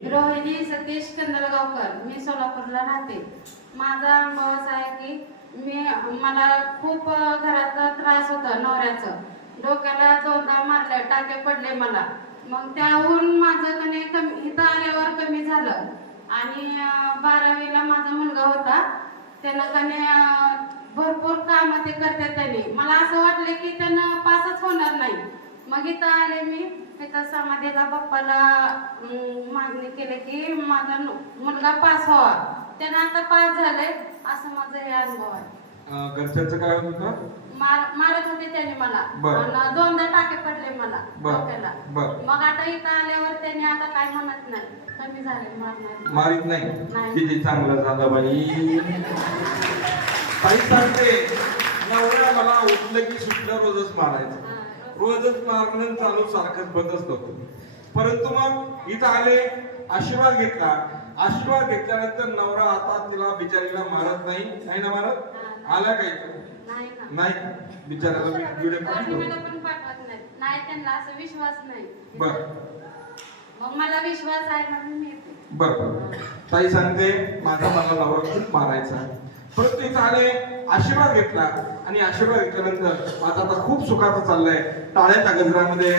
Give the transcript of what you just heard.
रोहिणी सतीश कंदलगावकर, मी सोलापूरला राहते. माझा अनुभव असा आहे की मला खूप घरात त्रास होता. नवऱ्याचं डोक्याला दोनदा मारले, टाके पडले मला. मग त्याहून माझं कधी इथं आल्यावर कमी झालं. आणि 12वीला माझा मुलगा होता, त्यानं कधी भरपूर कामं ते करतात त्यांनी. मला असं वाटलं की त्यानं पासच होणार नाही. मग इथं आले मी, इथं समाधीला बाप्पाला मागणी केली की माझा मुलगा पास व्हावा. त्यानं आता पास झाले, असं माझं हे अनुभव आहे. घरच्यांचं काय होतं? मारत होते त्याने मला, बरं. आणि दोनदा टाके पडले मला बरं. डोक्याला. बरं. मग आता इथं आल्यावर त्याने आता काय म्हणत नाही, कमी झाले मारणार. मारित नाही. नाही. किती चांगलं झालं बाई. ताई सांगते, नवरा मला उठलं की सुटलं रोजच मारायचं. रोजच मारणं चालू, सारखंच बंदच नव्हतं. परंतु मग इथं आले, आशीर्वाद घेतला. आशीर्वाद घेतल्यानंतर नवरा आता तिला बिचारीला मारत नाही. नाही ना मारत? आला काय? नाही ना. नाही. बिचाराला व्हिडिओ आणि मला पण पाठवत नाही. नाही, त्यांना असं विश्वास नाही. बर. मग मला विश्वास आहे म्हणून मी येते. बर. ताई सांगते, माझा मला नवरा खूप मारायचा. परंतु इथं आले, आशीर्वाद घेतला. आणि आशीर्वाद घेतल्यानंतर माझा आता खूप सुखाचं चाललंय. टाळ्याच्या गजरामध्ये